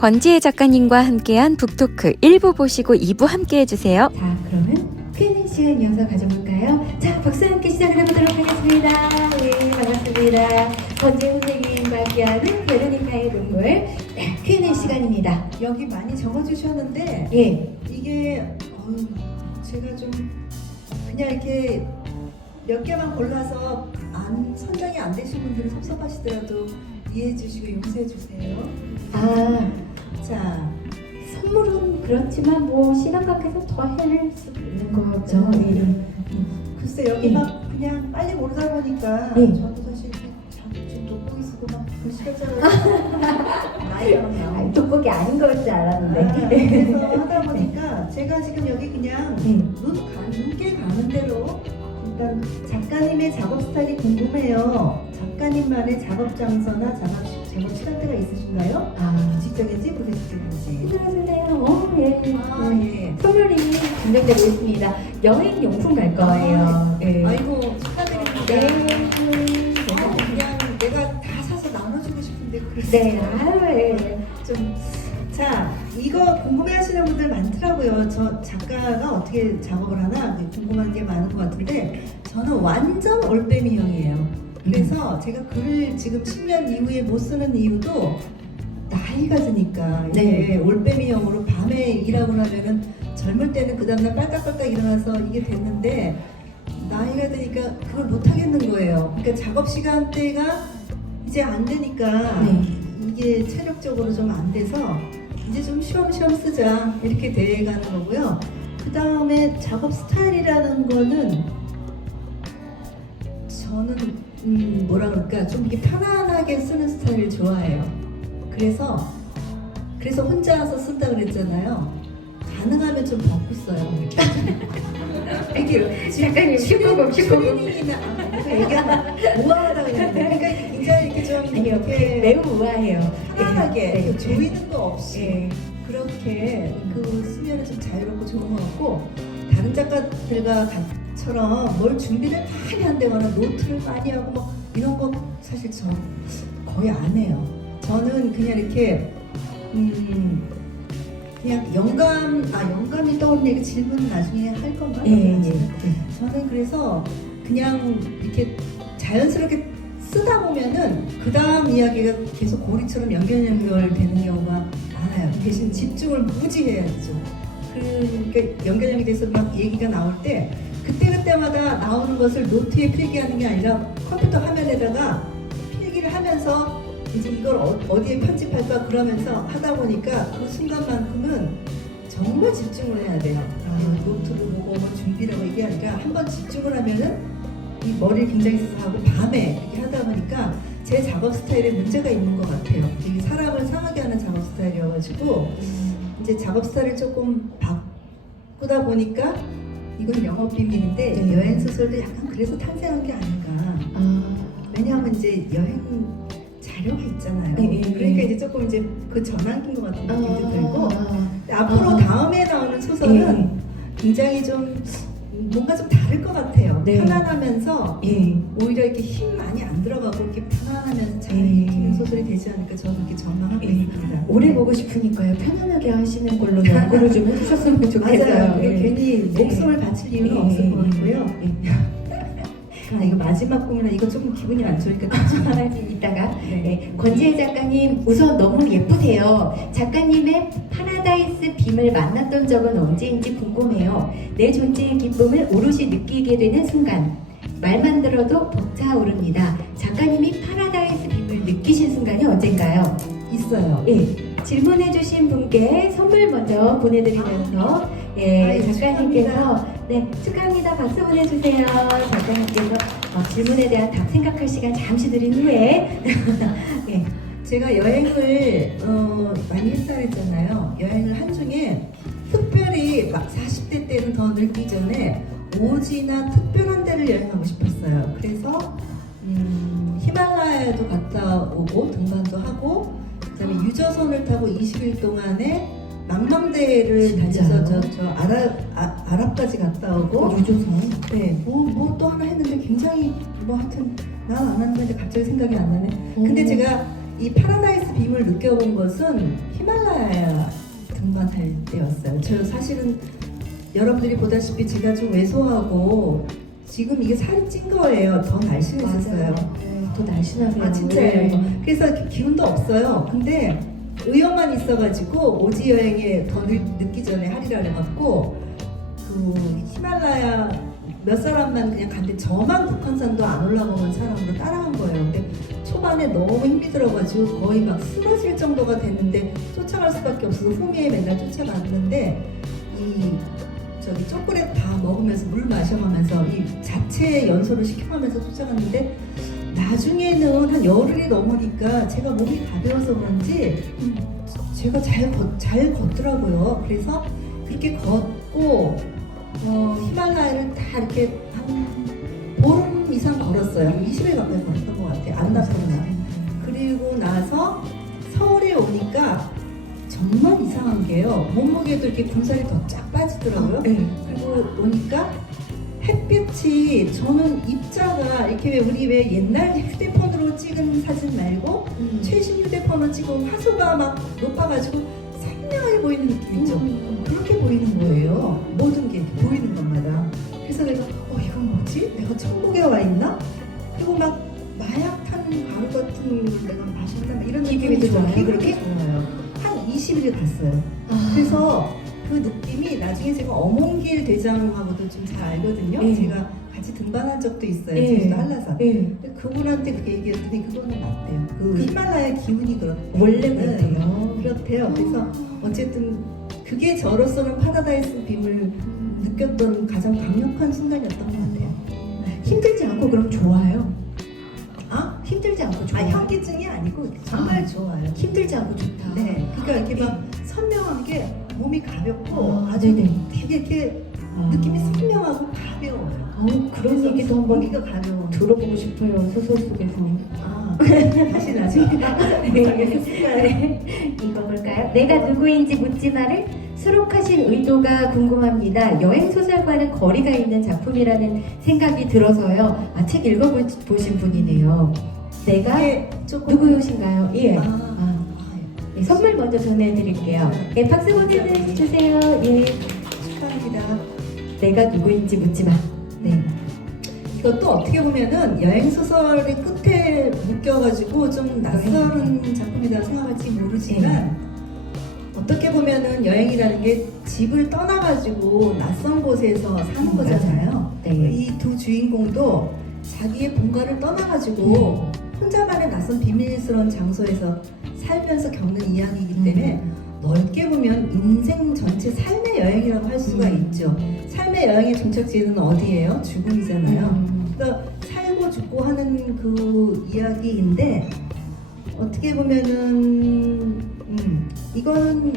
권지혜 작가님과 함께한 북토크 1부 보시고 2부 함께 해주세요. 자, 그러면 Q&A 시간 이어서 가져볼까요? 자, 박수와 함께 시작을 해보도록 하겠습니다. 예, 반갑습니다. 권지혜 선생님과 함께하는 베로니카의 눈물 Q&A 시간입니다. 여기 많이 적어주셨는데 예, 이게 제가 좀 그냥 이렇게 몇 개만 골라서 선정이 안 되신 분들은 섭섭하시더라도 이해해 주시고 용서해 주세요. 자, 선물은 그렇지만 뭐 시간 관계에서 더 해낼 수 있는 거죠. 글쎄 여기 막 그냥 빨리 모르다 보니까 저도 사실 좀 돋보기 쓰고 막 시간짜리 나이가 돋보기 아닌 걸 줄 알았는데. 그래서 하다 보니까 제가 지금 여기 그냥 눈께 가는 대로 일단 작가님의 작업 스타일이 궁금해요. 작가님만의 작업 장소나 작업 시간대가 있으신가요? 규칙적인지 불규칙적인지. 힘들어주세요. 예. 예. 선물이 준비되고 있습니다. 여행 용품 갈 거예요. 예. 아이고 축하드립니다. 네. 그냥 내가 다 사서 나눠주고 싶은데 네. 자, 이거 궁금해하시는 분들 많더라고요. 저 작가가 어떻게 작업을 하나 궁금한 게 많은 것 같은데 저는 완전 올빼미형이에요. 그래서 제가 글을 지금 10년 이후에 못 쓰는 이유도 나이가 드니까 이게 올빼미형으로 밤에 일하고 나면은 젊을 때는 그 다음날 빨딱빨딱 일어나서 이게 됐는데 나이가 드니까 그걸 못 하겠는 거예요. 그러니까 작업 시간대가 이제 안 되니까 이게 체력적으로 좀 안 돼서 이제 좀 쉬엄쉬엄 쓰자 이렇게 돼가는 거고요. 그 다음에 작업 스타일이라는 거는 저는 뭐라 그럴까 좀 이렇게 편안하게 쓰는 스타일을 좋아해요. 그래서 혼자서 쓴다 그랬잖아요. 가능하면 좀 벗고 써요. 이렇게 작가님 슈퍼공이나 얘기하면 우아하다 그냥 그러니까 굉장히 이렇게 좀 이렇게 매우 우아해요. 편안하게 조이는 거 없이 그렇게 쓰면 좀 자유롭고 좋은 것 같고 다른 작가들과처럼 뭘 준비를 많이 한다거나 노트를 많이 하고 막 이런 거 사실 저 거의 안 해요. 저는 그냥 이렇게 그냥 영감이 떠오르는 질문은 나중에 할 건가요? 저는 그래서 그냥 이렇게 자연스럽게 쓰다 보면은 그 다음 이야기가 계속 고리처럼 연결되는 경우가 많아요. 대신 집중을 무지 해야죠. 그러니까 연결이 돼서 막 얘기가 나올 때 그때마다 나오는 것을 노트에 필기하는 게 아니라 컴퓨터 화면에다가 필기를 하면서 이제 이걸 어디에 편집할까 그러면서 하다 보니까 그 순간만큼은 정말 집중을 해야 돼요. 노트도 보고 뭐 준비를 하고 이게 아니라 한번 집중을 하면은 이 머리를 굉장히 써서 하고 밤에 이렇게 하다 보니까 제 작업 스타일에 문제가 있는 것 같아요. 되게 사람을 상하게 하는 작업 스타일이어가지고 이제 작업 스타일을 조금 바꾸다 보니까 이건 영업 비밀인데 여행 소설도 약간 그래서 탄생한 게 아닌가. 왜냐하면 이제 여행 자료가 있잖아요. 그러니까 이제 조금 이제 그 전환기인 것 같은 느낌도 들고 앞으로 다음에 나오는 소설은 굉장히 좀 뭔가 좀 다를 것 같아요. 편안하면서 오히려 이렇게 힘 많이 안 들어가고 이렇게 편안하면서 잘 읽히는 소설이 되지 않을까 저는 이렇게 전망하고 있습니다. 오래 보고 싶으니까요. 편안하게 하시는 걸로 연구를 좀 해주셨으면 좋겠어요. 맞아요. 괜히 목숨을 바칠 이유는 없을 것 같고요. 이거 마지막 공이라 이거 조금 기분이 안 좋으니까 이따가 권지혜 작가님 우선 너무 예쁘세요. 작가님의 파라다이스 빔을 만났던 적은 언제인지 궁금해요. 내 존재의 기쁨을 오롯이 느끼게 되는 순간 말만 들어도 벅차오릅니다. 작가님이 파라다이스 빔을 느끼신 순간이 언젠가요? 있어요. 질문해주신 분께 선물 먼저 보내드리면서 작가님께서 축하합니다. 박수 보내주세요. 작가님께서 질문에 대한 답 생각할 시간 잠시 드린 후에 제가 여행을 많이 했다 그랬잖아요. 여행을 한 중에 특별히 막 40대 때는 더 늙기 전에 오지나 특별한 데를 여행하고 싶었어요. 그래서 히말라야도 갔다 오고 등반도 하고 그다음에 유저선을 타고 20일 동안에 망망대해를 달려서 저 아랍까지 갔다 오고 유조선 뭐 또 하나 했는데 굉장히 뭐 하여튼 난 안 하는 건데 갑자기 생각이 안 나네. 근데 제가 이 파라다이스 빔을 느껴본 것은 히말라야 등반할 때였어요. 저 사실은 여러분들이 보다시피 제가 좀 왜소하고 지금 이게 살이 찐 거예요. 더 날씬했었어요. 네, 더 날씬하세요. 아 진짜예요. 네. 그래서 기운도 없어요. 근데 의욕만 있어가지고 오지 여행에 더 늦기 전에 하리라 해갖고 그 히말라야 몇 사람만 그냥 갔는데 저만 북한산도 안 올라가본 사람으로 따라간 거예요. 근데 초반에 너무 힘이 들어가지고 거의 막 쓰러질 정도가 됐는데 쫓아갈 수밖에 없어서 후미에 맨날 쫓아갔는데 이 저기 초콜릿 다 먹으면서 물 마셔가면서 이 자체 연소를 시켜가면서 쫓아갔는데 나중에는 한 열흘이 넘으니까 제가 몸이 가벼워서 그런지 제가 잘 걷더라고요. 그래서 그렇게 걷고 히말라야를 다 이렇게 한 보름 이상 걸었어요. 20일 가까이 걸었던 것 같아요. 안 나쁘구나. 그리고 나서 서울에 오니까 정말 이상한 게요. 몸무게도 이렇게 군살이 더 쫙 빠지더라고요. 네. 그리고 오니까 햇빛이 저는 입자가 이렇게 우리 왜 옛날 휴대폰으로 찍은 사진 말고 최신 휴대폰으로 찍은 화소가 막 높아가지고 선명하게 보이는 느낌이죠. 그렇게 보이는 거예요. 모든 게 이렇게 보이는 것마다. 그래서 내가 이건 뭐지? 내가 천국에 와 있나? 그리고 막 마약 탄 가루 같은 걸 내가 마셨나? 막 이런 기분이 느낌이 좋아요? 그렇게 좋아요. 한 20일 갔어요. 아. 그래서 그 느낌이 나중에 제가 어몽길 대장하고도 좀 잘 알거든요. 네. 제가 같이 등반한 적도 있어요. 네. 제주도 한라산. 네. 근데 그분한테 그렇게 얘기했더니 그거는 맞대요. 그 히말라야 기운이 그렇대요. 원래 네. 그렇대요. 그렇대요. 그래서 어쨌든 그게 저로서는 파라다이스 빔을 느꼈던 가장 강력한 순간이었던 것 같아요. 힘들지 않고 그럼 좋아요. 아? 힘들지 않고 좋아요. 현기증이 아니고 정말 좋아요. 힘들지 않고 좋다. 네. 그러니까 이렇게 막 선명한 게 몸이 가볍고 아, 아주 네네. 되게 이렇게 느낌이 선명하고 가벼워요. 그런 얘기도 한번 거기가 가벼워. 들어보고 싶어요. 소설 속에서. 아, 다시 나중에 알겠습니다. 네. 이거 볼까요? 내가 누구인지 묻지마를 수록하신 의도가 궁금합니다. 여행 소설과는 거리가 있는 작품이라는 생각이 들어서요. 책 읽어보신 분이네요. 내가 이게 조금 누구신가요? 예. 아, 네, 선물 먼저 전해드릴게요. 네, 박수 보내주세요. 예. 축하합니다. 내가 누구인지 묻지마. 네. 이것도 어떻게 보면은 여행 소설의 끝에 묶여가지고 좀 낯설은 작품이라고 생각할지 모르지만 어떻게 보면은 여행이라는 게 집을 떠나가지고 낯선 곳에서 사는 거잖아요. 네. 이 두 주인공도 자기의 본가를 떠나가지고 혼자만의 낯선 비밀스러운 장소에서 살면서 겪는 이야기이기 때문에 넓게 보면 인생 전체 삶의 여행이라고 할 수가 있죠. 삶의 여행의 종착지는 어디예요? 죽음이잖아요. 그러니까 살고 죽고 하는 그 이야기인데 어떻게 보면은 이거는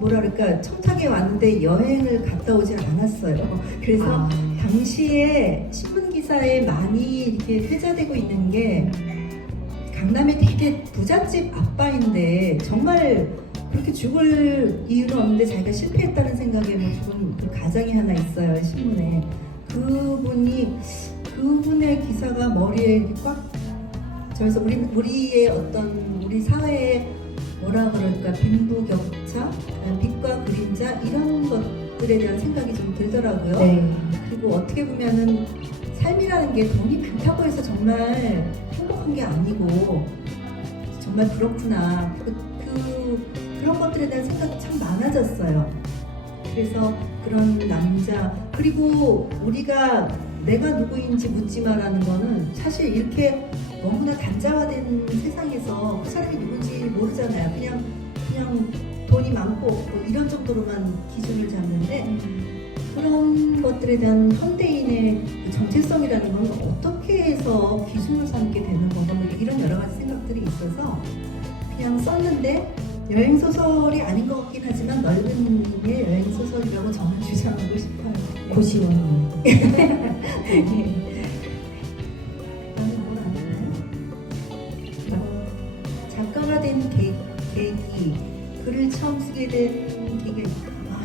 뭐라 그럴까 청탁에 왔는데 여행을 갔다 오질 않았어요. 그래서 당시에 신문 기사에 많이 이렇게 회자되고 있는 게 강남에 되게 부잣집 아빠인데 정말 그렇게 죽을 이유는 없는데 자기가 실패했다는 생각에 뭐 죽은 그 가정이 하나 있어요 신문에. 그분의 기사가 머리에 이렇게 꽉 저에서 우리의 어떤 우리 사회의 뭐라 그럴까 빈부격차, 빛과 그림자 이런 것들에 대한 생각이 좀 들더라고요. 네. 그리고 어떻게 보면은 삶이라는 게 돈이 많다고 해서 정말 행복한 게 아니고 정말 그렇구나. 그런 것들에 대한 생각이 참 많아졌어요. 그래서 그런 남자 그리고 우리가 내가 누구인지 묻지마라는 거는 사실 이렇게 너무나 단자화된 세상에서 그 사람이 누군지 모르잖아요. 그냥 돈이 많고 없고 이런 정도로만 기준을 잡는데 그런 것들에 대한 현대인의 그 정체성이라는 건 어떻게 해서 기준을 삼게 되는 건가 뭐 이런 여러 가지 생각들이 있어서 그냥 썼는데 여행 소설이 아닌 것 같긴 하지만 넓은 의미의 여행 소설이라고 저는 주장하고 싶어요. 고시원. 나는 뭘 아나요? 작가가 된 계기, 글을 처음 쓰게 된 계기.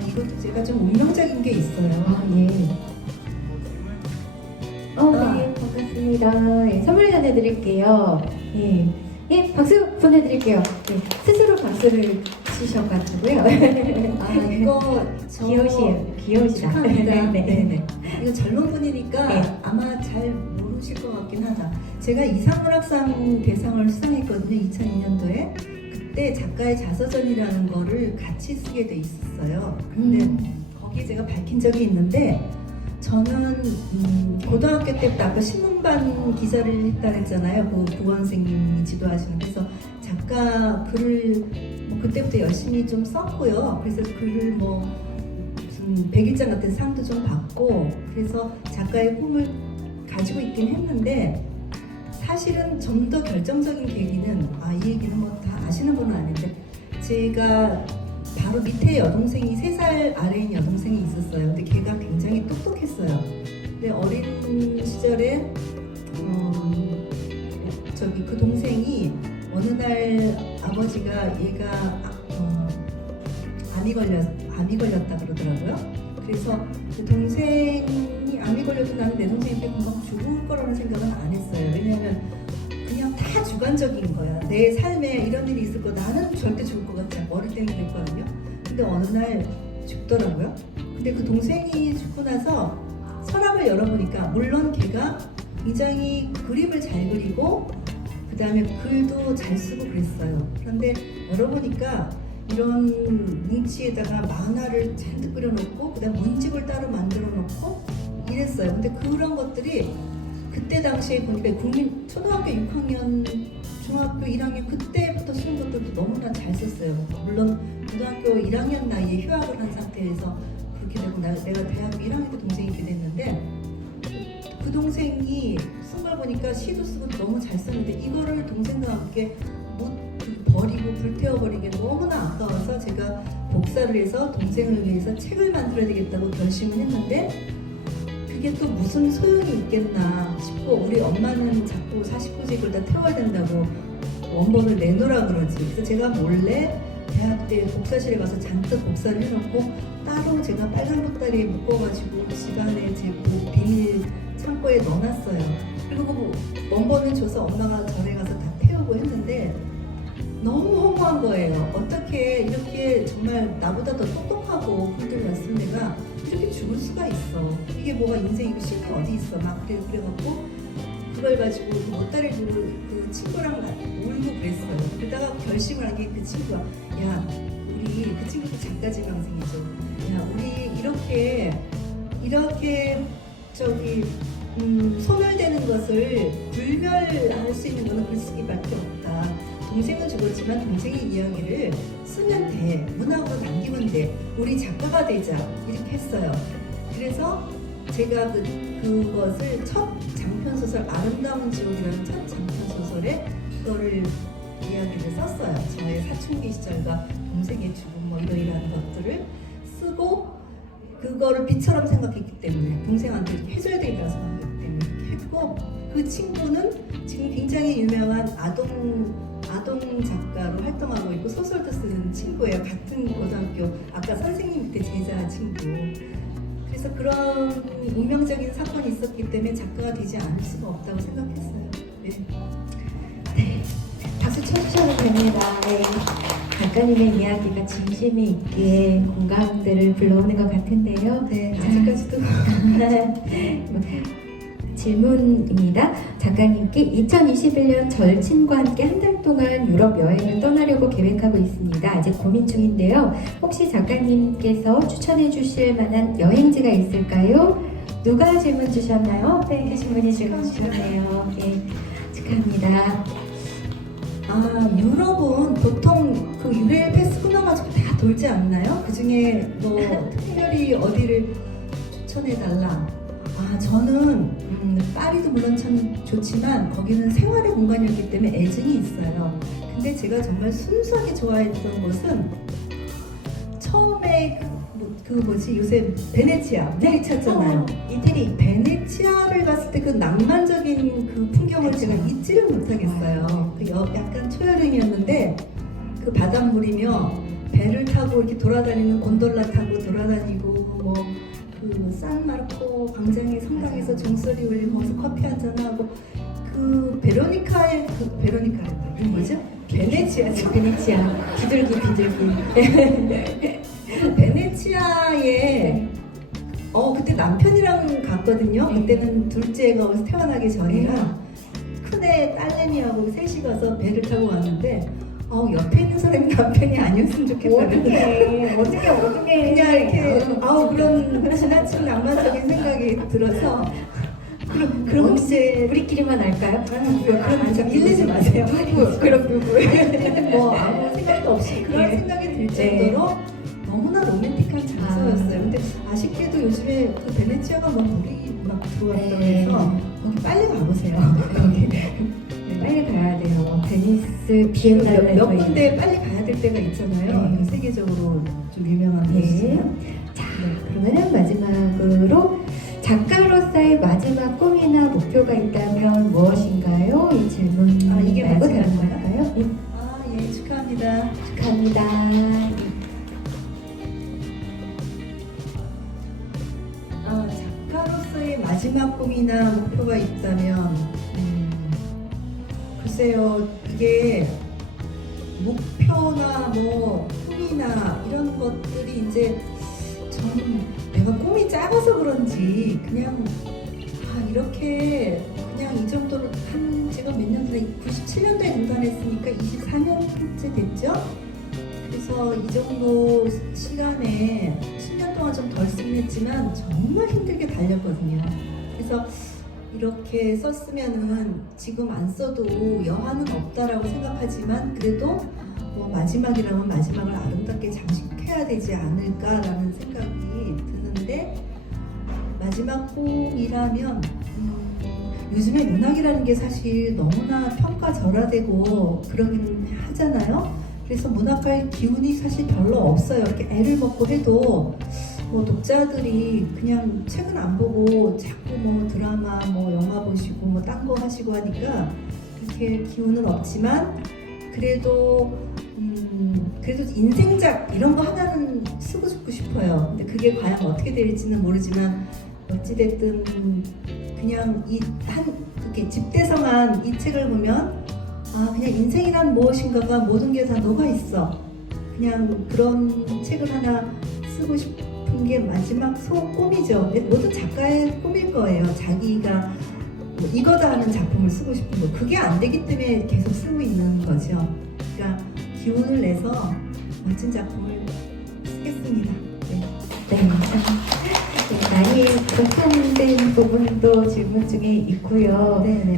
이것도 제가 좀 운명적인 게 있어요. 예. 네, 반갑습니다. 예, 선물 전해드릴게요. 예. 예, 박수 보내드릴게요. 네, 스스로 박수를 치셔가지고요. 아 이거 저 귀여우시다. 축하합니다. 네. 네네. 이거 젊은 분이니까 네. 아마 잘 모르실 것 같긴 하다. 제가 이상문학상 대상을 수상했거든요. 2002년도에. 그때 작가의 자서전이라는 거를 같이 쓰게 돼 있었어요. 근데 거기에 제가 밝힌 적이 있는데 저는 고등학교 때부터 아까 신문반 기사를 했다 했잖아요. 그 부원생님이 지도하시는. 그래서 작가 글을 뭐 그때부터 열심히 좀 썼고요. 그래서 글을 뭐 무슨 백일장 같은 상도 좀 받고 그래서 작가의 꿈을 가지고 있긴 했는데 사실은 좀 더 결정적인 계기는 이 얘기는 뭐 다 아시는 분은 아닌데 제가 바로 밑에 여동생이 3살 아래인 여동생이 있었어요. 근데 걔가 굉장히 똑똑했어요. 근데 어린 시절에 그 동생이 어느 날 아버지가 얘가 암이 걸렸다 그러더라고요. 그래서 그 동생이 암이 걸려도 나는 내 동생한테 금방 죽을 거라는 생각은 안 했어요. 왜냐하면 그냥 다 주관적인 거야. 내 삶에 이런 일이 있을 거 나는 절대 죽을 것 같지 않고 어릴 때는 그랬거든요. 근데 어느 날 죽더라고요. 근데 그 동생이 죽고 나서 서랍을 열어보니까 물론 걔가 굉장히 그림을 잘 그리고 그 다음에 글도 잘 쓰고 그랬어요. 그런데 열어보니까 이런 뭉치에다가 만화를 잔뜩 그려놓고 그 다음 문집을 따로 만들어 놓고 이랬어요. 근데 그런 것들이 그때 당시에 보니까 초등학교 6학년, 중학교 1학년 그때부터 쓰는 것들도 너무나 잘 썼어요. 물론 고등학교 1학년 나이에 휴학을 한 상태에서 그렇게 되고 내가 대학교 1학년 때 동생이 이렇게 됐는데 그 동생이 쓴 걸 보니까 시도 쓰고 너무 잘 썼는데 이거를 동생과 함께 못 버리고 불태워버리기 너무나 아까워서 제가 복사를 해서 동생을 위해서 책을 만들어야 되겠다고 결심을 했는데 그게 또 무슨 소용이 있겠나 싶고 우리 엄마는 자꾸 49지 다 태워야 된다고 원본을 내놓으라 그러지. 그래서 제가 몰래 대학 때 복사실에 가서 잔뜩 복사를 해놓고 따로 제가 빨간 보따리에 묶어가지고 집안에 제 비닐 창고에 넣어놨어요. 그리고 그 원본을 줘서 엄마가 절에 가서 다 태우고 했는데 너무 허무한 거예요. 어떻게 이렇게 정말 나보다 더 똑똑하고 글들 났을 내가 이렇게 죽을 수가 있어. 이게 뭐가 인생이고 신이 어디 있어. 막 그래갖고 그걸 가지고 그 보따리를 두고 그 친구랑 울고 그랬어요. 그러다가 결심을 한 게 그 친구가 야 우리 그 친구도 작가 지망생이죠. 야 우리 이렇게 소멸되는 것을 불멸할 수 있는 거는 글쓰기밖에 없다. 동생은 죽었지만 동생의 이야기를 쓰면 돼. 문학으로 남기면 돼. 우리 작가가 되자. 이렇게 했어요. 그래서 제가 그것을 첫 장편소설 아름다운 지옥이라는 첫 장편소설에 그거를 이야기를 썼어요. 저의 사춘기 시절과 동생의 죽음 뭐 이러이러한 것들을 쓰고 그거를 비처럼 생각했기 때문에 동생한테 이렇게 해줘야 되겠다고 생각했기 때문에 이렇게 했고 그 친구는 지금 굉장히 유명한 아동 작가로 활동하고 있고 소설도 쓰는 친구예요. 같은 고등학교 아까 선생님 밑에 제자 친구. 그래서 그런 운명적인 사건이 있었기 때문에 작가가 되지 않을 수가 없다고 생각했어요. 네, 박수 쳐주셔도 됩니다. 네. 작가님의 이야기가 진심이 있게 공감대를 불러오는 것 같은데요. 네, 아직까지도. 질문입니다. 작가님께 2021년 절친과 함께 한 달 동안 유럽 여행을 떠나려고 계획하고 있습니다. 아직 고민 중인데요. 혹시 작가님께서 추천해 주실 만한 여행지가 있을까요? 누가 질문 주셨나요? 네, 계신 분이 질문 주셨네요. 네, 축하합니다. 유럽은 보통 그 유레일 패스 끊어가지고 다 돌지 않나요? 그 중에 뭐 특별히 어디를 추천해달라. 저는 파리도 물론 참 좋지만 거기는 생활의 공간이었기 때문에 애증이 있어요. 근데 제가 정말 순수하게 좋아했던 곳은 처음에 요새 베네치아잖아요. 이태리. 베네치아를 갔을 때 그 낭만적인 그 풍경을 제가 잊지를 못하겠어요. 약간 초여름이었는데 그 바닷물이며 배를 타고 이렇게 돌아다니는 곤돌라 타고 돌아다니고 뭐 그 산마르코 광장의 성당에서 종소리 울리고 거기서 커피 한잔 하고 그 베로니카의 그 뭐죠? 베네치아죠. 베네치아 비둘기 베네치아에 그때 남편이랑 갔거든요. 그때는 둘째가 어디서 태어나기 전이라 큰애 딸내미하고 셋이 가서 배를 타고 왔는데 옆에 있는 사람이 남편이 아니었으면 좋겠다는 어떻게 그냥 이렇게 그런 지나친 낭만적인 생각이 들어서 그럼 이제 우리끼리만 알까요? 그럼 좀 밀리지 마세요. 그럼 누구? 뭐 아무 생각도 없이 그런 생각이 들 정도로 너무나 로맨틱한 장소였어요. 근데 아쉽게도 요즘에 그 베네치아가 막 물이 막 들어왔다고 해서 거기 빨리 가보세요. 거기 빨리 가야 돼요. 베니스 비엔날레 몇 군데 빨리 가야 될 때가 있잖아요. 네. 세계적으로 좀 유명한 네. 곳이잖아요. 자, 그러면은 마지막으로 작가로서의 마지막 꿈이나 목표가 있다면 무엇인가요? 이 질문 이게 말고 마지막 다른 거야? 걸까요? 예, 축하합니다. 축하합니다. 작가로서의 마지막 꿈이나 목표가 있다면 글쎄요, 이게 목표나 뭐 꿈이나 이런 것들이 이제 저는 내가 꿈이 작아서 그런지 그냥 이렇게 그냥 이 정도로 제가 몇 년 전에 97년도에 등단했으니까 24년째 됐죠? 그래서 이 정도 시간에 10년 동안 좀 덜 쓰긴 했지만 정말 힘들게 달렸거든요. 그래서 이렇게 썼으면은 지금 안 써도 여한은 없다라고 생각하지만 그래도 뭐 마지막이라면 마지막을 아름답게 장식해야 되지 않을까라는 생각이 드는데 마지막 꿈이라면 요즘에 문학이라는 게 사실 너무나 평가절하되고 그러긴 하잖아요. 그래서 문학가의 기운이 사실 별로 없어요. 이렇게 애를 먹고 해도 뭐 독자들이 그냥 책은 안 보고 자꾸 뭐 드라마, 뭐 영화 보시고 뭐 딴 거 하시고 하니까 그렇게 기운은 없지만 그래도 인생작 이런 거 하나는 쓰고 싶어요. 근데 그게 과연 어떻게 될지는 모르지만 어찌됐든 그냥 이렇게 집대성한 이 책을 보면 그냥 인생이란 무엇인가가 모든 게 다 녹아 있어. 그냥 그런 책을 하나 쓰고 싶은 게 마지막 꿈이죠. 모든 작가의 꿈일 거예요. 자기가 뭐 이거다 하는 작품을 쓰고 싶은 거. 그게 안 되기 때문에 계속 쓰고 있는 거죠. 그러니까 기운을 내서 멋진 작품을 쓰겠습니다. 네. 많이 걱정된 부분도 질문 중에 있고요. 네네.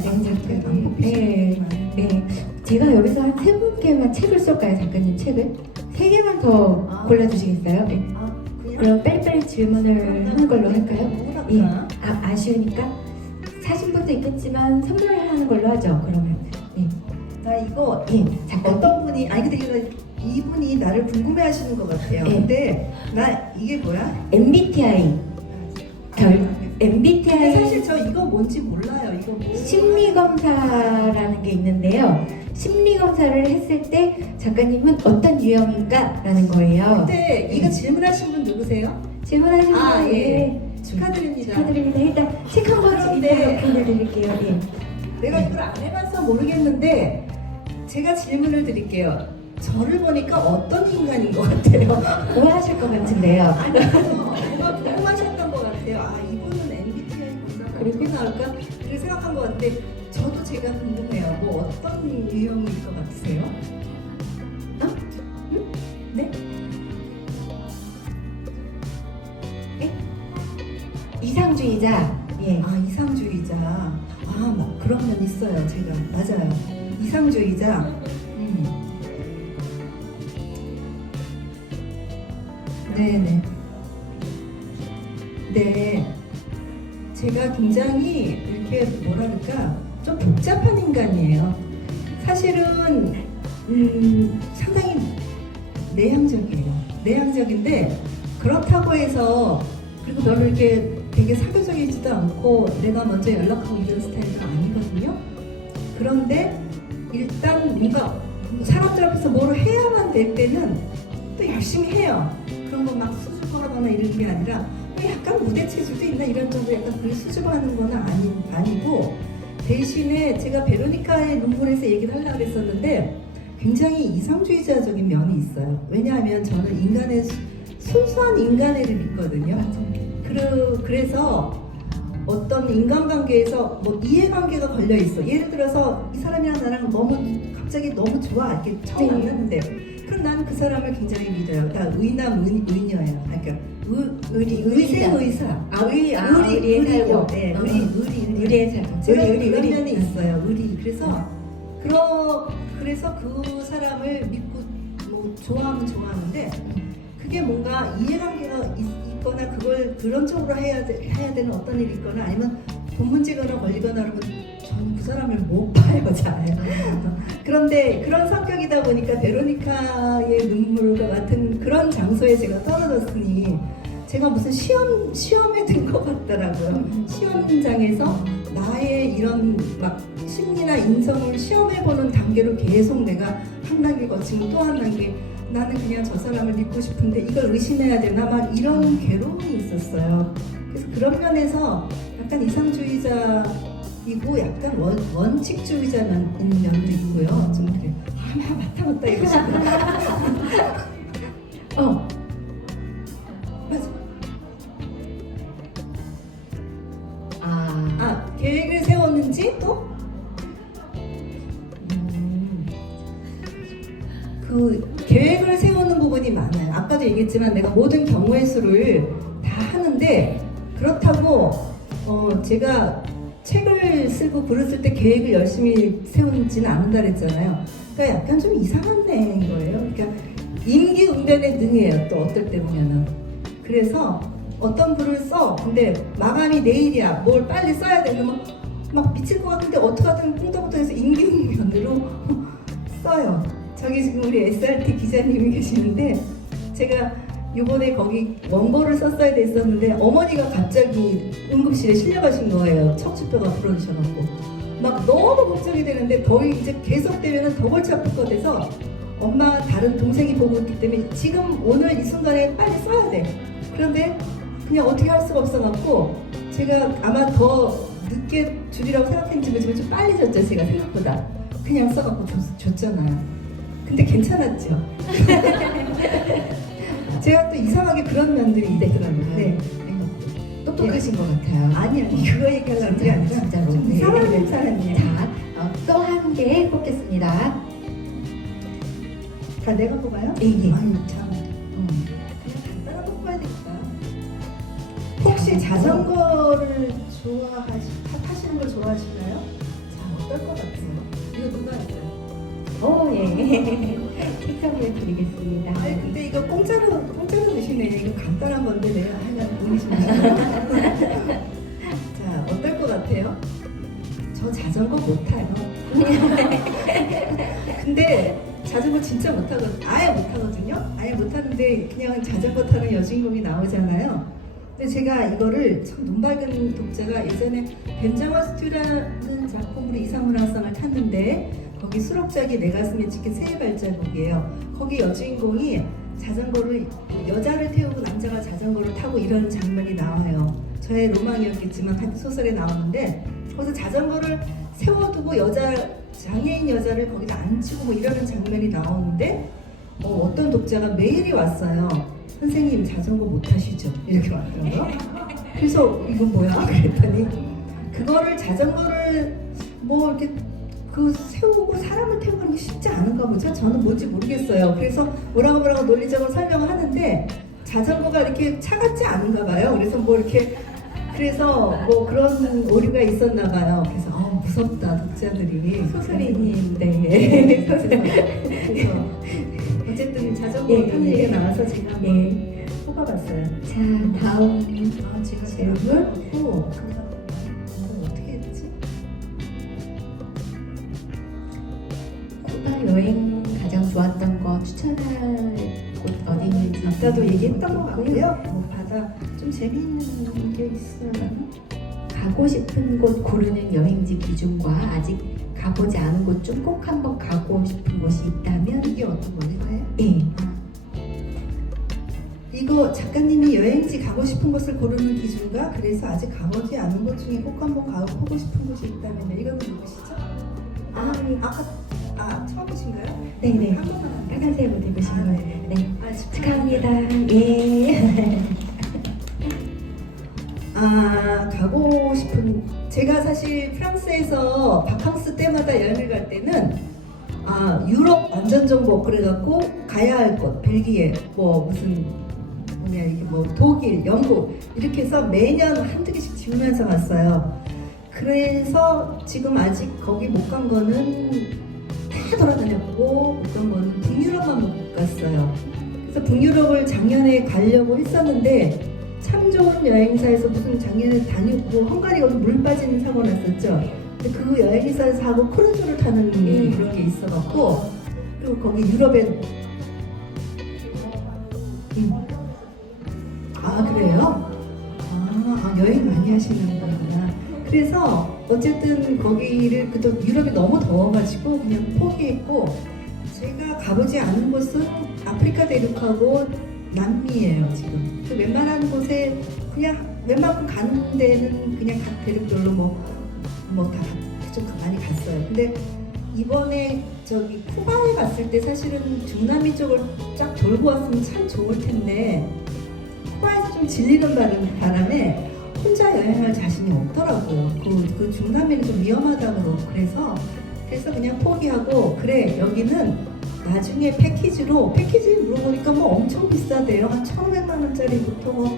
네. 제가 여기서 한 3분께만 책을 쏠까요, 작가님 책을? 3개만 더 골라주시겠어요? 네. 그럼 빨리빨리 질문을 하는 걸로 할까요? 예. 아쉬우니까 사신 분도 있겠지만 선물을 하는 걸로 하죠. 그러면. 네. 나 이거 잠깐. 어떤 분이 근데 이분이 나를 궁금해하시는 것 같아요. 네. 근데 나 이게 뭐야? MBTI. MBTI. 근데 사실 저 이거 뭔지 몰라요. 이거 뭐? 심리검사라는 게 있는데요. 심리검사를 했을 때 작가님은 어떤 유형인가? 라는 거예요. 근데 이거 질문하신 분 누구세요? 질문하신 분 예. 축하드립니다. 축하드립니다. 일단 책 한 권 네. 보내드릴게요. 예. 내가 이걸 안 해봐서 모르겠는데 제가 질문을 드릴게요. 저를 보니까 어떤 인간인 것 같아요? 좋아하실 것 같은데요. 뭔가 궁금하셨던 것 같아요. 이분은 MBTI 검사가 어떻게 나올까? 그렇게 생각한 것 같은데 저도 제가 궁금해요. 뭐 어떤 유형일 것 같으세요? 네? 이상주의자. 예. 이상주의자. 그런 면 있어요. 제가 맞아요. 이상주의자. 네네. 네. 제가 굉장히 이렇게 뭐랄까 좀 복잡한 인간이에요. 사실은 상당히 내향적이에요. 내향적인데 그렇다고 해서 그리고 별로 이렇게 되게 사교적이지도 않고 내가 먼저 연락하고 이런 스타일은 아니거든요. 그런데 일단 뭔가 사람들 앞에서 뭘 해야만 될 때는 또 열심히 해요. 그런 거 막 수줍어하거나 이런 게 아니라 약간 무대 체질도 있나 이런 정도 약간 그 수줍어하는 거는 아니고 대신에 제가 베로니카의 눈물에서 얘기를 하려고 했었는데 굉장히 이상주의자적인 면이 있어요. 왜냐하면 저는 인간의 순수한 인간애를 믿거든요. 그래서 어떤 인간관계에서 뭐 이해관계가 걸려 있어. 예를 들어서 이 사람이랑 나랑 갑자기 너무 좋아. 이렇게 처음 만났는데 그럼 나는 그 사람을 굉장히 믿어요. 다 의남 의녀예요. 그러니까 의사. 의리의 네, 의리의 삶. 제가 그런 면이 있어요. 그래서 그래서 그 사람을 믿고 뭐 좋아하면 좋아하는데 그게 뭔가 이해관계가 있거나 그걸 그런 쪽으로 해야 되는 어떤 일이 있거나 아니면 돈 문제거나 걸리거나 그러면 저는 그 사람을 못 봐요, 잘. 그런데 그런 성격이다 보니까 베로니카의 눈물과 같은 그런 장소에 제가 떨어졌으니 제가 무슨 시험에 든 것 같더라고요. 시험 현장에서 나의 이런 막 심리나 인성을 시험해보는 단계로 계속 내가 한 단계 거치고 또 한 단계 나는 그냥 저 사람을 믿고 싶은데 이걸 의심해야 되나 막 이런 괴로움이 있었어요. 그래서 그런 면에서 약간 이상주의자이고 약간 원칙주의자는 면도 있고요. 좀 그래. 맞다 이거 싶어요. 맞아. 계획을 세웠는지 또? 그 계획을 세우는 부분이 많아요. 아까도 얘기했지만 내가 모든 경우의 수를 다 하는데 그렇다고 제가 책을 쓰고 글을 쓸 때 계획을 열심히 세우지는 않는다 그랬잖아요. 그러니까 약간 좀 이상한 애인 거예요. 그러니까 임기응변에 능해요. 또 어떨 때 보면은. 그래서 어떤 글을 써. 근데 마감이 내일이야. 뭘 빨리 써야 돼. 그러면 막 미칠 것 같은데 어떡하든 꿍떡꿍떡해서 임기응변으로 써요. 저기 지금 우리 SRT 기자님이 계시는데 제가 요번에 거기 원고를 썼어야 됐었는데 어머니가 갑자기 응급실에 실려가신 거예요. 척추뼈가 부러지셔갖고 막 너무 걱정이 되는데 더 이제 계속되면 더 골치 아플 것 같아서 엄마 다른 동생이 보고 있기 때문에 지금 오늘 이 순간에 빨리 써야 돼. 그런데 그냥 어떻게 할 수가 없어갖고 제가 아마 더 늦게 줄이라고 생각했는지 모르지만 좀 빨리 줬죠. 제가 생각보다 그냥 써갖고 줬잖아요. 근데 괜찮았죠. 제가 또 이상하게 그런 면들이 있더라고요. 네. 똑똑하신 것 같아요. 아니 그거 얘기하려는 게 아니라 진짜로. 좀 이상한 사람이에요. 자, 또 한 개 뽑겠습니다. 다 내가 뽑아요? 예. 아니 참. 그냥 간단한 거 뽑아야 되겠다. 혹시 자전거를 타시는 걸 좋아하시나요? 자, 어떨 것 같아요? 이거 누가 했어요? 예. 킥감을 드리겠습니다. 아니 근데 이거 공짜로 드시네. 이거 간단한 건데 내가 하면 돈이 좀 자, 어떨 것 같아요? 저 자전거 못 타요. 근데 자전거 진짜 못 타거든요. 아예 못 타거든요. 아예 못 타는데 그냥 자전거 타는 여주인공이 나오잖아요. 근데 제가 이거를 참 눈밝은 독자가 예전에 벤자마 스튜라는 작품으로 이상문화상을 탔는데 거기 수록작이 내 가슴에 찍힌 새해 발자국이에요. 거기 여주인공이 자전거를 여자를 태우고 남자가 자전거를 타고 이런 장면이 나와요. 저의 로망이었겠지만 같은 소설에 나오는데 거기서 자전거를 세워두고 장애인 여자를 거기다 앉히고 뭐 이러는 장면이 나오는데 어떤 독자가 메일이 왔어요. 선생님 자전거 못 타시죠? 이렇게 왔더라고요. 그래서 이건 뭐야? 그랬더니 그거를 자전거를 뭐 이렇게 세우고 사람을 태우고 하는 게 쉽지 않은가 보죠. 저는 뭔지 모르겠어요. 그래서 뭐라고 논리적으로 설명을 하는데 자전거가 이렇게 차갑지 않은가 봐요. 그래서 그래서 뭐 그런 오류가 있었나 봐요. 그래서 무섭다 독자들이. 소설이님, 네. 그래서 어쨌든 자전거 타는 얘기가 나와서 제가 한번 뽑아봤어요. 자, 다음 제가 질문. 어떻게 했지? 코나 여행 가장 좋았던 거 추천할 곳 어디 있는지 아까도 얘기했던 것 같고요. 바다 좀 재미있는 게 있어요. 가고 싶은 곳 고르는 여행지 기준과 아직 가보지 않은 곳 중 꼭 한번 가고 싶은 곳이 있다면 이게 어떤 거예요? 예. 이거 작가님이 여행지 가고 싶은 곳을 고르는 기준과 그래서 아직 가보지 않은 곳 중에 꼭 한번 가보고 싶은 곳이 있다면요. 이거는 누구시죠? 아까 처음이신가요? 네네. 한 번만 빨간색 옷 입으신 분. 네. 네. 축하합니다. 축하합니다. 예. 가고 싶은 제가 사실 프랑스에서 바캉스 때마다 여행을 갈 때는 유럽 완전 정복 그래갖고 가야 할 곳 벨기에 뭐 무슨 뭐냐 이게 뭐 독일 영국 이렇게 해서 매년 한두 개씩 지우면서 갔어요. 그래서 지금 아직 거기 못 간 거는 다 돌아다녔고 못 간 거는 북유럽만 못 갔어요. 그래서 북유럽을 작년에 가려고 했었는데 참 좋은 여행사에서 무슨 작년에 다니고 헝가리 거기 물 빠지는 사고 났었죠. 근데 그 여행사에서 하고 크루즈를 타는 그런 게 있어갖고 그리고 거기 유럽에 그래요? 여행 많이 하시는 거구나. 그래서 어쨌든 거기를 그때 유럽이 너무 더워가지고 그냥 포기했고 제가 가보지 않은 곳은 아프리카 대륙하고 남미예요 지금. 그 웬만한 곳에 그냥 웬만큼 가는 데는 그냥 각 대륙별로 다 좀 많이 갔어요. 근데 이번에 저기 쿠바에 갔을 때 사실은 중남미 쪽을 쫙 돌고 왔으면 참 좋을 텐데 쿠바에서 좀 질리는 바람에 혼자 여행할 자신이 없더라고요. 그 중남미는 좀 위험하다고 그래서 그냥 포기하고 그래 여기는 나중에 패키지 물어보니까 뭐 엄청 비싸대요. 한 1,500만 원짜리부터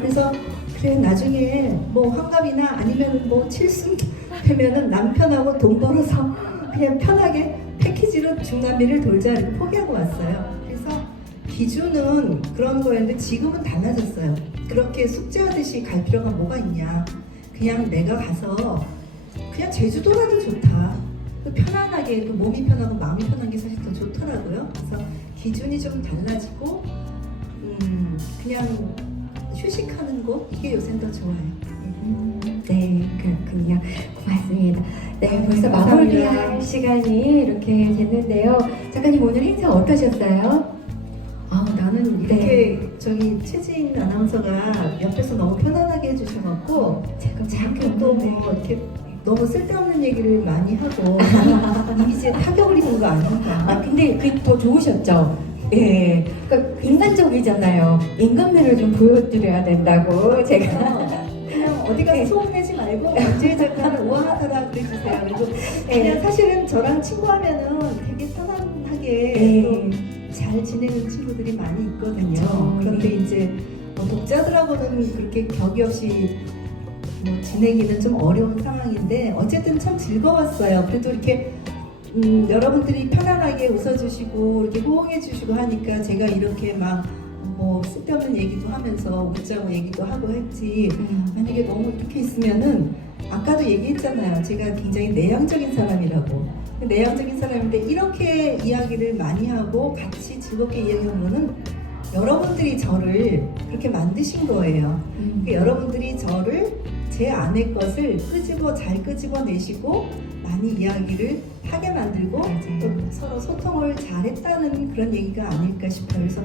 그래서 그래 나중에 뭐 환갑이나 아니면 뭐 칠순 되면은 남편하고 돈 벌어서 그냥 편하게 패키지로 중남미를 돌자 이렇게 포기하고 왔어요. 그래서 기준은 그런 거였는데 지금은 달라졌어요. 그렇게 숙제하듯이 갈 필요가 뭐가 있냐. 그냥 내가 가서 그냥 제주도라도 좋다. 편안하게 몸이 편하고 마음이 편한 게 사실 더 좋더라고요. 그래서 기준이 좀 달라지고 그냥 휴식하는 곳 이게 요새는 더 좋아요. 네, 그렇군요. 고맙습니다. 네, 벌써 감사합니다. 마무리할 시간이 이렇게 됐는데요. 작가님 오늘 행사 어떠셨어요? 나는 이렇게 저기 최지인 아나운서가 옆에서 너무 편안하게 해주셔갖고 자꾸 또 뭐 이렇게 너무 쓸데없는 얘기를 많이 하고 이미지에 타격을 입은 거 아닌가? 근데 그게 더 좋으셨죠? 예. 그러니까 인간적이잖아요. 인간미를 좀 보여드려야 된다고 제가. 그냥 어디 가서 소문 내지 말고 권재희 작가는 우아하더라 그래주세요. 그리고 그냥 사실은 저랑 친구하면은 되게 편안하게 또 잘 지내는 친구들이 많이 있거든요. 그런데 이제 독자들하고는 그렇게 격이 없이 지내기는 좀 어려운 상황인데 어쨌든 참 즐거웠어요. 그래도 이렇게 여러분들이 편안하게 웃어주시고 이렇게 호응해주시고 하니까 제가 이렇게 막 쓸데없는 얘기도 하면서 웃자고 얘기도 하고 했지 만약에 너무 이렇게 있으면은 아까도 얘기했잖아요. 제가 굉장히 내향적인 사람이라고. 내향적인 사람인데 이렇게 이야기를 많이 하고 같이 즐겁게 이야기하는 거는 여러분들이 저를 그렇게 만드신 거예요. 그러니까 여러분들이 저를 제 안의 것을 잘 끄집어내시고 많이 이야기를 하게 만들고 또 서로 소통을 잘했다는 그런 얘기가 아닐까 싶어요. 그래서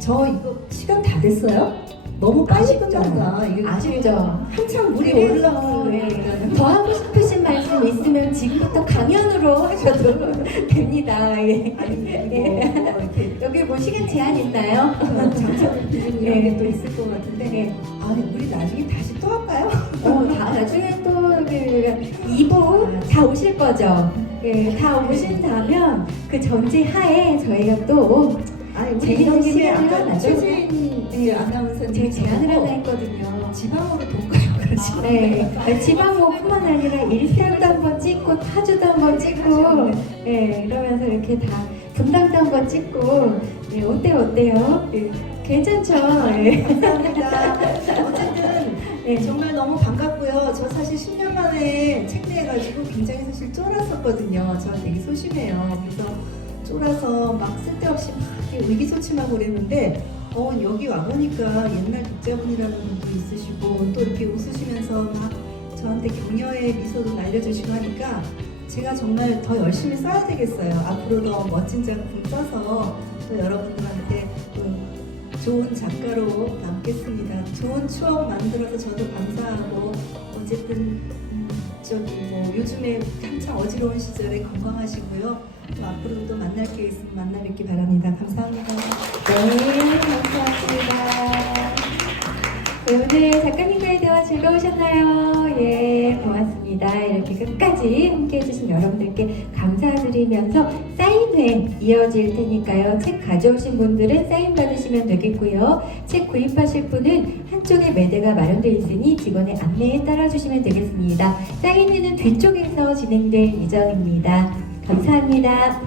저 이거 시간 다 됐어요? 너무 빨리 끝난다. 아쉽죠? 한참 물이 그래서 올라오는 더 하고 싶으신 말씀 있으면 지금부터 강연으로 하셔도 됩니다. 예. 여기 뭐 시간 제한 있나요? 장소를 이런 게 또 있을 것 같은데 우리 나중에 다시 또 할까요? 나중에 또 2부 다 오실 거죠? 다 오신다면 그 전제하에 저희가 또 재밌는 시간을 하나 최진 아나운서님 제가 제안을 하나 했거든요. 지방으로 돌까요? 그러지? 지방호뿐만 아니라 일산도 한번 찍고 타주도 한번 찍고 이러면서 이렇게 다 분당도 한번 찍고 어때요? 괜찮죠? 감사합니다. 어쨌든 정말 너무 반갑고요. 저 사실 10년 만에 책내가지고 굉장히 사실 쫄았었거든요. 저 되게 소심해요. 그래서 쫄아서 막 쓸데없이 막 의기소침하고 그랬는데 여기 와보니까 옛날 독자분이라는 분도 있으시고 또 이렇게 웃으시면서 막 저한테 격려의 미소도 날려주시고 하니까 제가 정말 더 열심히 써야 되겠어요. 앞으로 더 멋진 작품 써서 또 여러분들한테 또 좋은 작가로 남겠습니다. 좋은 추억 만들어서 저도 감사하고 어쨌든 요즘에 한창 어지러운 시절에 건강하시고요. 또 앞으로 또 만날 기회 있으면 만나 뵙기 바랍니다. 감사합니다. 네, 감사합니다. 네, 오늘 작가님과의 대화 즐거우셨나요? 예, 고맙습니다. 이렇게 끝까지 함께 해주신 여러분들께 감사드리면서 사인회 이어질 테니까요. 책 가져오신 분들은 사인 받으시면 되겠고요. 책 구입하실 분은 한쪽에 매대가 마련되어 있으니 직원의 안내에 따라주시면 되겠습니다. 사인회는 뒤쪽에서 진행될 예정입니다. 감사합니다.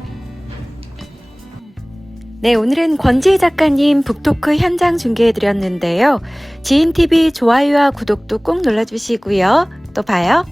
네, 오늘은 권지혜 작가님 북토크 현장 중계해드렸는데요. 지인TV 좋아요와 구독도 꼭 눌러주시고요. 또 봐요.